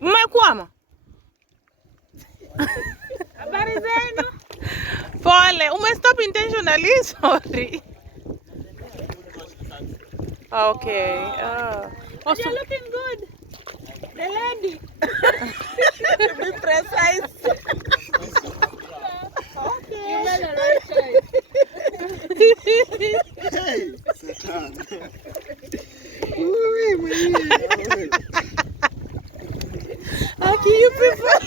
Mmekwama? Habari zenu? Pole, umestop intentionally? Sorry. Okay. Also, you're looking good. The lady. To be precise. Okay. You made the right choice. Hey, Satan. Okay, you prefer.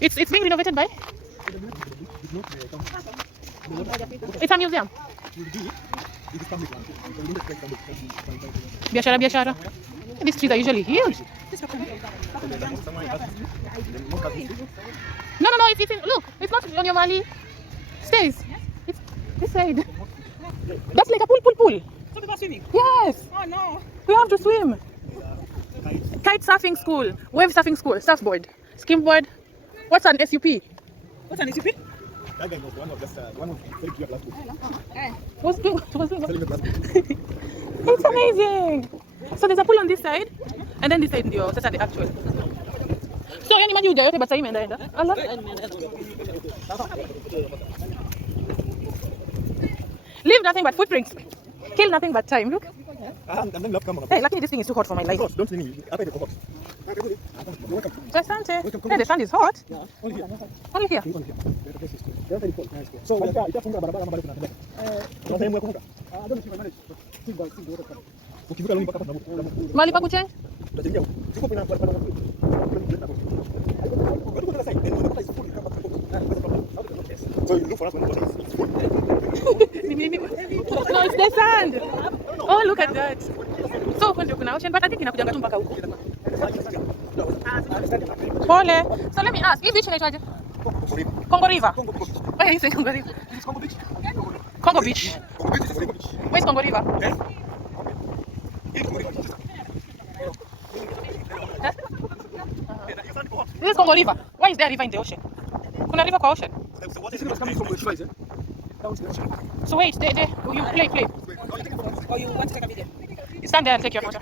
It's being renovated by? It's a museum. Biashara. These trees are usually huge. No, it's in, look, it's not on your Mali. Stays. It's this side. That's like a pool. So people are swimming? Yes. Oh no. We have to swim. Kite surfing school, wave surfing school, surfboard, skimboard. What's an SUP? What's an SUP? That guy was one of the last week. What's doing? It's amazing. So there's a pool on this side, and then this side is that's the actual. So yani maji ujayote but sasa imeenda. Allah. Leave nothing but footprints. Kill nothing but time. Look. Hey, luckily this thing is too hot for my life. Don't see me. I paid the hot. Hey, the sand is hot. Yeah, only here. Only here. So, Mali pa kuchange? So you look for us when the water is full. No, it's the sand. Oh, look at that. So huko kuna ocean, but I think inakujanga tu mpaka huko. Pole. So let me ask, hii beach inaitwaje? Congo River. Why are you saying Congo River? It's Congo Beach. Congo Beach. Where's Congo River? Yes. This is Congo River. Why is there a river in the ocean? Kuna river kwa ocean? The water is coming from the shores, eh? So wait, you play. Or you want to take a video? Stand there and take your photo.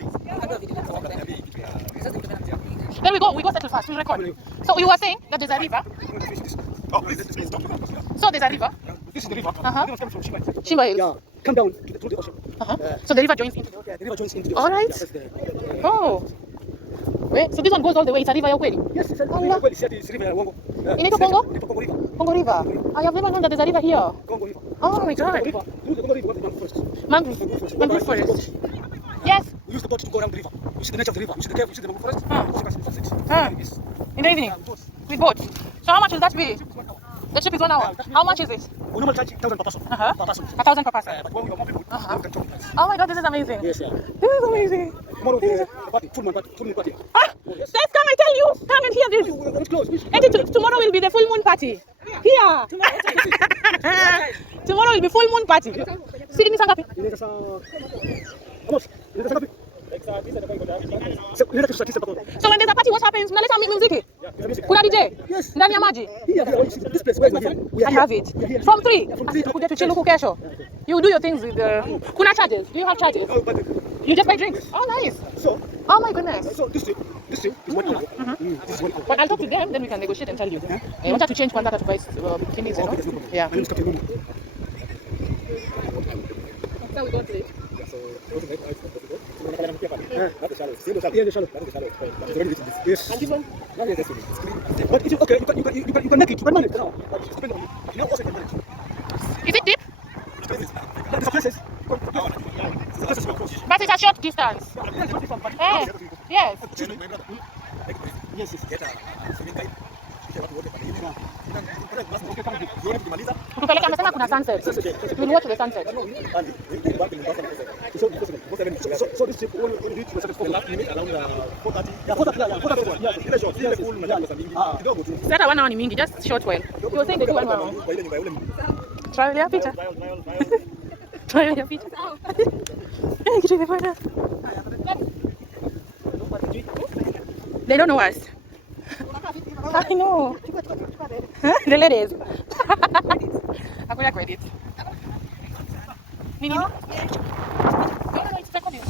Then we go settle fast, we record. So you were saying that there's a river? Oh, this is stop. So there's a river? This is the river. Uh-huh. The river comes from Shima. Shima Hills. Yeah, come down to the ocean. So the river joins into Yeah, the river joins into the All ocean. right. Yeah, Oh. Wait, so this one goes all the way. It's a river ya kweli? yes, it's a river. Well, it's a river ya Congo. Inaitwa Congo? Congo River. Congo River. I have never known that there's a river here. Congo River. Oh my god. River. Do the Congo River, what the first. Mangrove forest. Yes. We use the boat to go around the river. You see the nature of the river. You see the cave, you see the bamboo forest. In the evening? With boat. So how much will that be? The trip is 1 hour. How much is it? We normally charge 1,000 per person. Per person. 1,000 per person. But when we are more people, we can talk price. Oh my god, this is amazing. Yes, yeah. This is amazing. Tomorrow the party, full moon party. Let's come, I tell you. Come and hear this. It's close. And tomorrow will be the full moon party. Here. Tomorrow will be full moon party. See ni sangapi? So when there's a party, what happens? Mnaleta muziki? Kuna DJ? Yes. Ndani ya maji? This place, where is my friend? I have it. From 3. Kuja tuchill huku kesho. You do your things with the... Kuna charges? Do you have charges? You just buy drinks? Oh, nice. So, oh my goodness. So this is 1 hour. This is 1 hour. But I'll talk to them, then we can negotiate and tell you. I wanted to change kwanza to buy bikinis, you know? Yeah. My name is Captain Mumu. So we got to it. Yes. And this one? But it's okay, you can make it, you can manage now. But it's depending on you. You know, also you can manage. Is it deep? But the places. But it's a short distance. Yes. Yes. Yes, Tukipeleka amesema kuna sunset. We'll watch the sunset. So this trip, when we reach the last minute around 4:30. Yeah, 4:30. Sasa 1 hour ni mingi, just short while. You were saying they do 1 hour. Trial ya picha. Trial ya picha. Hey, kitu kimefanya. They don't know us. I know. Huh? The ladies. Ako ya credit. Nini? No, it's recording.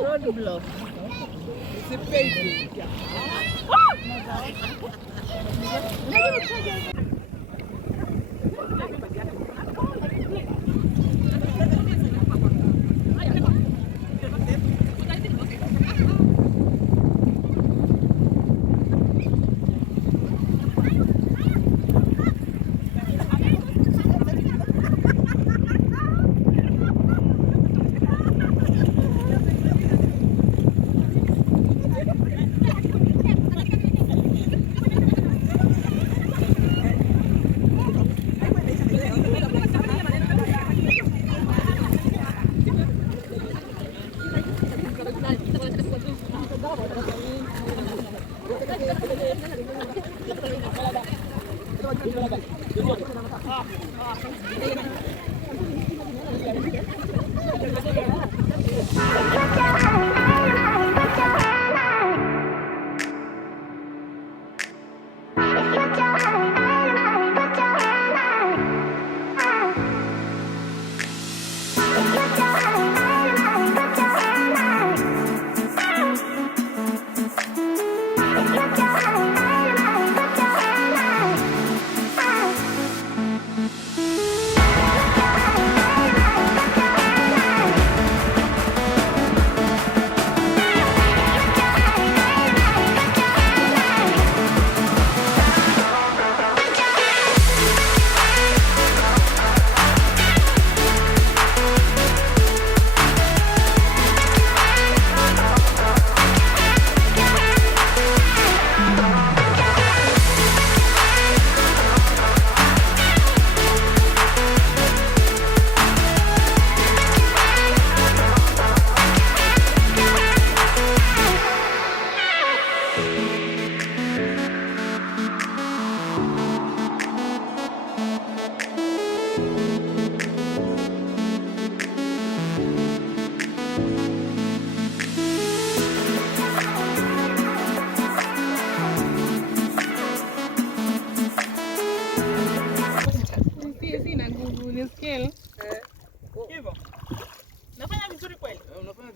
Roadblock. It's a baby.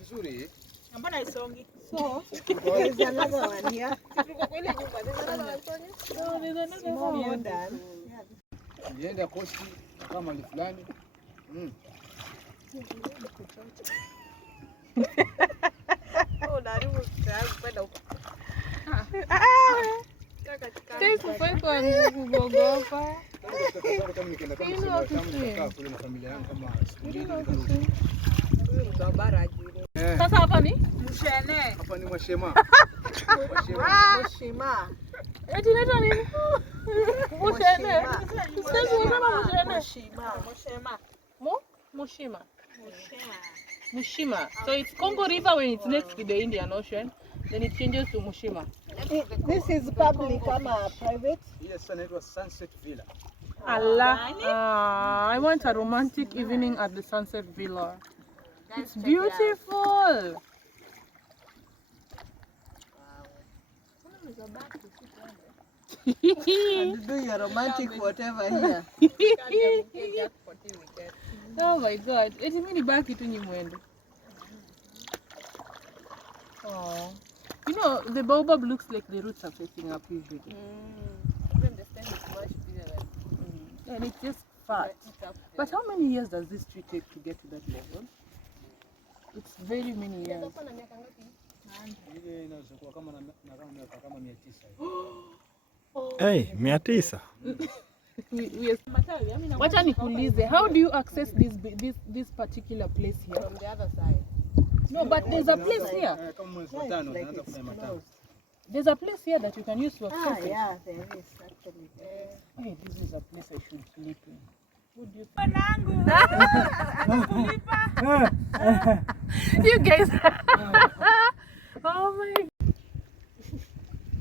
vizuri. Mbona isongi? So, there's another one here. Tuko kwa ile nyumba, there's another one. No, there's another one. More than. Nienda kosti kama mali fulani. Oh, naribu kwenda huko. Stay kwa kugogopa. Kama nikienda kama nikakaa kule na familia yangu kama siku mbili. Mtu wa baraji. Sasa hapa ni Mshene. Hapa ni Mushima. Mushima. eti neta nini? Mushene. Sasa unasema Mushene. Mushima. Mushima. Mushima. So it's Congo River when it's next to the Indian Ocean. Then it changes to Mushima. This is public or private? Yes, it was Sunset Villa. Allah. I want a romantic evening at the Sunset Villa. It's beautiful. And do your romantic whatever here. Oh my God. Eti mimi nibaki tu nyimwende. Oh. You know, the baobab looks like the roots are facing up usually. Even the stem is much bigger than. And it's just fat. But how many years does this tree take to get to that level? It's very many years. Hey, 900. Wacha nikuulize, how do you access this particular place here? From the other side. No, but there's a place here. There's a place here that you can use to access it. Yeah, there is actually. Hey, this is a place I should sleep in. What do you You guys. Oh my.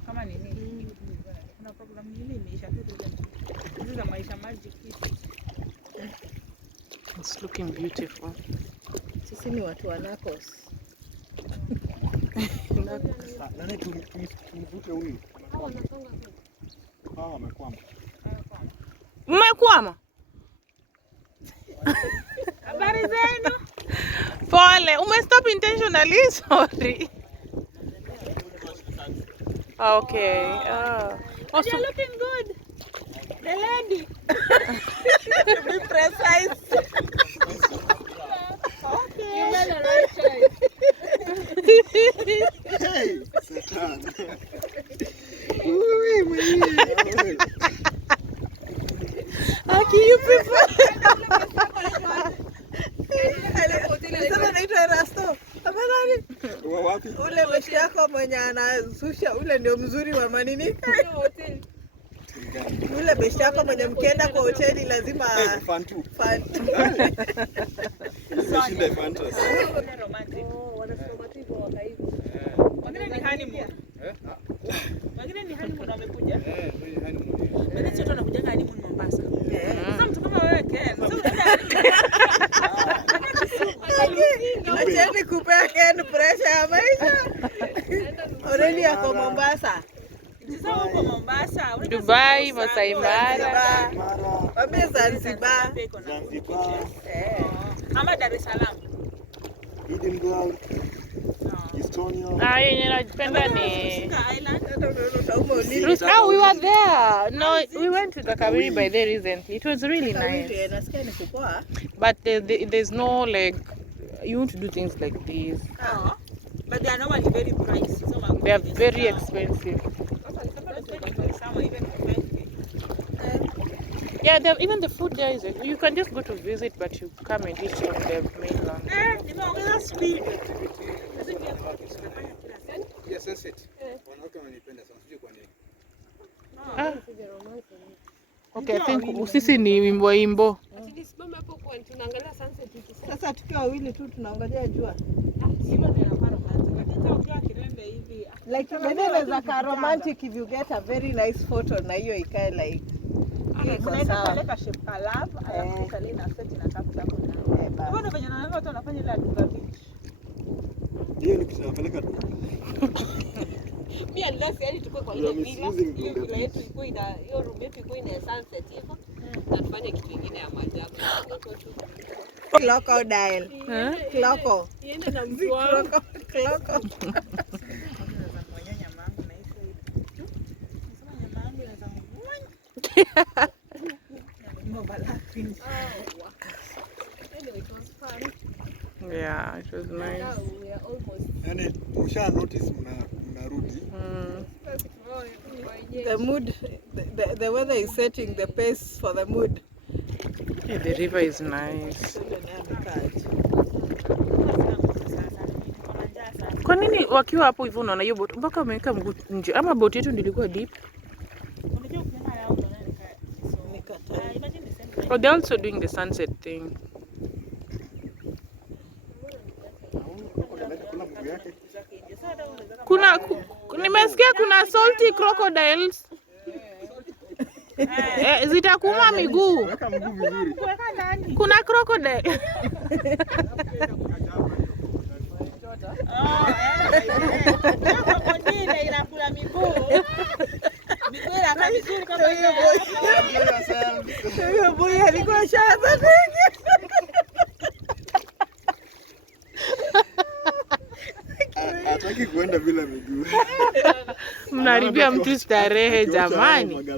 Kama nini? Kuna program nyingine imeisha tu. Hizi za maisha magic. It's looking beautiful. Sisi ni watu wa Nakos. Nani tumvute huyu? Hao wanasonga tu. Wamekwama. Mmekwama? Habari zenu? Pole, umestop intentionally? Sorry. Okay. You're looking good. The lady. To be precise. Okay. You made the right choice. Hey, Satan. Aki, you prefer. Sasa naitwa Erasto. Tafadhali. Wapi? Ule beshi yako mwenye anazusha ule ndio mzuri wa manini? Ule beshi yako mwenye mkienda kwa hoteli lazima Fantu. Fantu. Shinda fantas. Oh, wanasoma tu hivyo wakaiva. Wengine ni honeymoon. Wengine ni honeymoon wamekuja. Ni honeymoon. Wengine sio tunakuja honeymoon Mombasa. Sasa mtu kama wewe Ken. Acheni kupea Ken pressure ya maisha. Already yako Mombasa. Sasa huko Mombasa, Dubai, Masai Mara. Wame Zanzibar. Ama Dar es Salaam. Eden Girl. Estonia. Yenye najipenda ni Island. we were there. No, we went to the Kawiri by there recently. It was really nice. Nasikia ni kupoa. But there's no like, you want to do things like this. But they are normally very pricey. So They are very expensive. Yeah, even the food there is. You can just go to visit, but you come and eat on the mainland. Yes, sunset. Wanawake wananipenda sana. Sijui kwa nini. Okay, I think sisi ni wimbo. Sasa tukiwa wawili tu tunaangalia jua. Like maybe za ka romantic if you get a very nice photo na hiyo ikae like iko sawa. Hiyo ni kitu napeleka tu. Mimi unless yani tukue kwa ile villa yetu iko ina hiyo room yetu iko ina sunset hivyo na tufanye kitu kingine ya maajabu. Crocodile. Cloco. Iende na mtu wangu. Cloco. Yeah, it was nice. We are almost Yaani usha notice mnarudi. The mood, the weather is setting the pace for the mood. Yeah, the river is nice. Kwa nini wakiwa hapo hivyo unaona hiyo boat mpaka wameweka mguu nje? Ama boat yetu ndio ilikuwa deep? Oh, they're also doing the sunset thing. Nimesikia kuna salty crocodiles. Zitakuuma miguu. Weka mguu vizuri. Kuna crocodile. inakula miguu. Miguu inakaa vizuri kama Huyo boy alikuwa shamba mingi. Hataki kuenda bila miguu. Mnaribia mtu starehe jamani.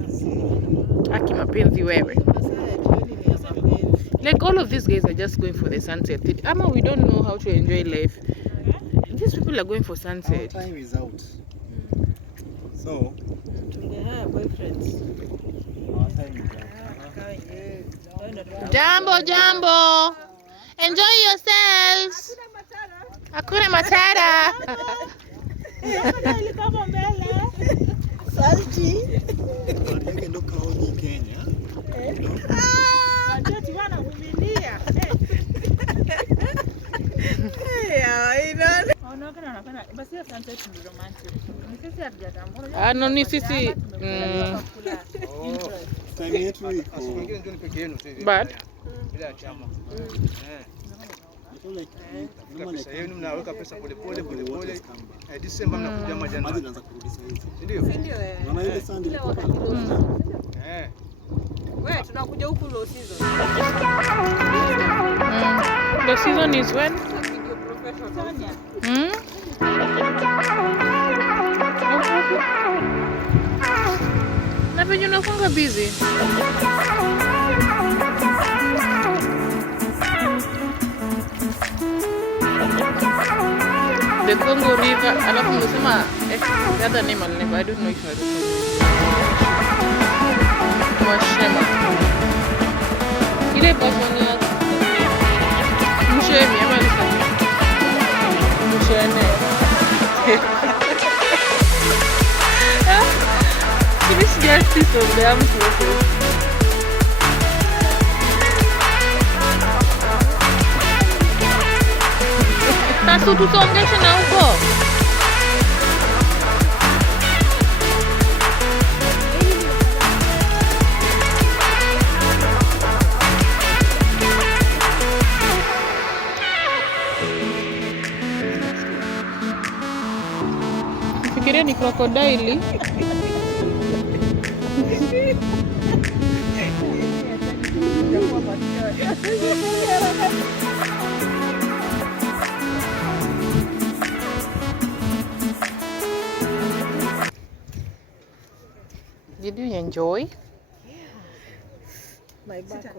Aki mapenzi wewe. Like all of these guys are just going for the sunset. Ama we don't know how to enjoy life. These people are going for sunset. Our time is out. So, Tungehaya boyfriends. our time is out. Jambo, jambo. Enjoy yourselves. Hakuna matara. Salty. Yake ndo kaoni Kenya. No, ni sisi. Time yetu iko. But mnaweka pesa pole pole. December mnakuja Januari inaanza kurudi sasa hivi. Ndio? Maana ile sandi ilikuwa wewe tunakuja huku low season. The season is when? Video professional. Na venye unafunga busy. The Congo River, alafu mnasema the other name I'll never, I don't know if I recall. Mushima. Ile person ya Mushemi ama Mushene. This justice of the armed forces. Tasu tusongeshe na huko. Fikiria ni krokodili. Did you enjoy? Yeah. My back.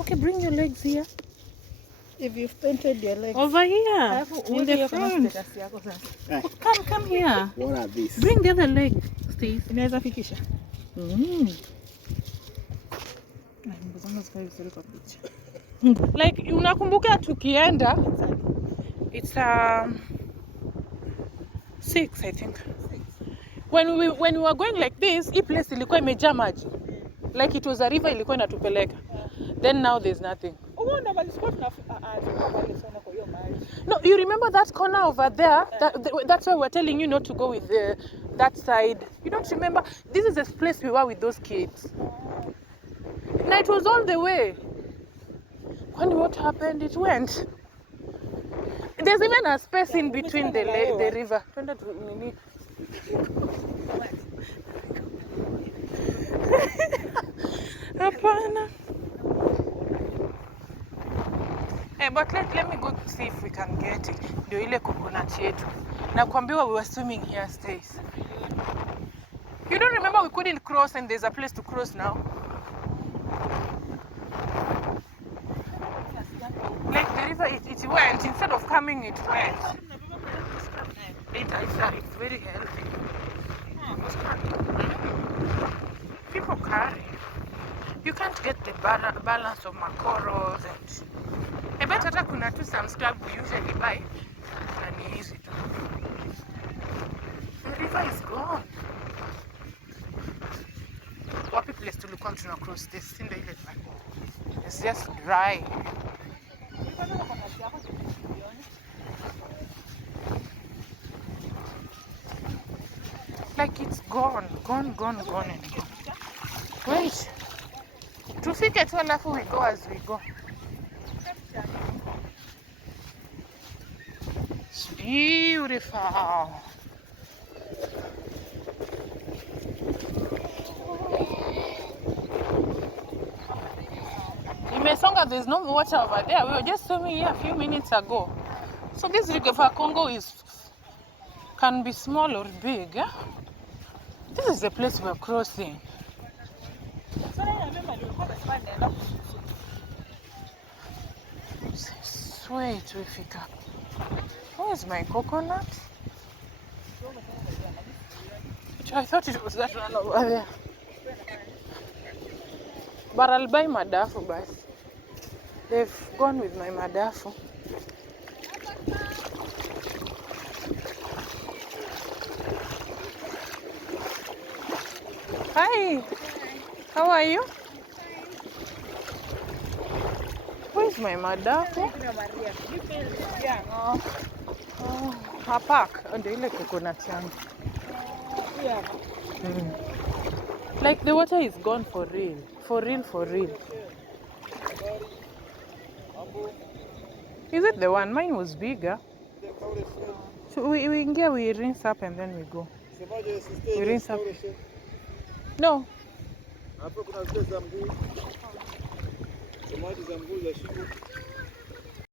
Okay, bring your legs here. If you've painted your legs. Over here. In the front. Come here. What are these? Bring the other leg, Steve. Inaweza fikisha. Like unakumbuka tukienda, it's 6 I think. When we were going like this, hii place ilikuwa imejaa maji. Like it was a river ilikuwa inatupeleka. Then now there's nothing. No, you remember that corner over there? That's why we're telling you not to go with that side. You don't remember? This is the place we were with those kids. And it was all the way. When what happened, it went. There's even a space in between the river. Hapana. Hey, but let me go see if we can get it. Ndio ile coconut yetu. Na kuambiwa we were swimming here stays. You don't remember we couldn't cross and there's a place to cross now? Like the river, it went. Instead of coming, it went. It's very healthy. People carry. You can't get the balance of macoros and... I bet hata kuna tu some scrub we usually buy. And easy to. The river is gone. Wapi place tulikuwa tuna cross this? Sindo ile. It's just dry. Like it's gone. Wait. Tufike tu alafu we go as we go. It's beautiful. Imesonga, there's no water over there. We were just swimming here a few minutes ago. So this river for Congo can be small or big. Yeah? This is the place we're crossing. Wait, we pick up. Where's my coconut? I thought it was that one over there. But I'll buy madafu, but they've gone with my madafu. Hi. How are you? Where's my Madako? Her park. Ndio ile coconut yangu. Like the water is gone for real. For real, for real. Is it the one? Mine was bigger. So we rinse up and then we go. We rinse up. No. Hapo kuna zile za mguu. Samaki za mguu za shingo.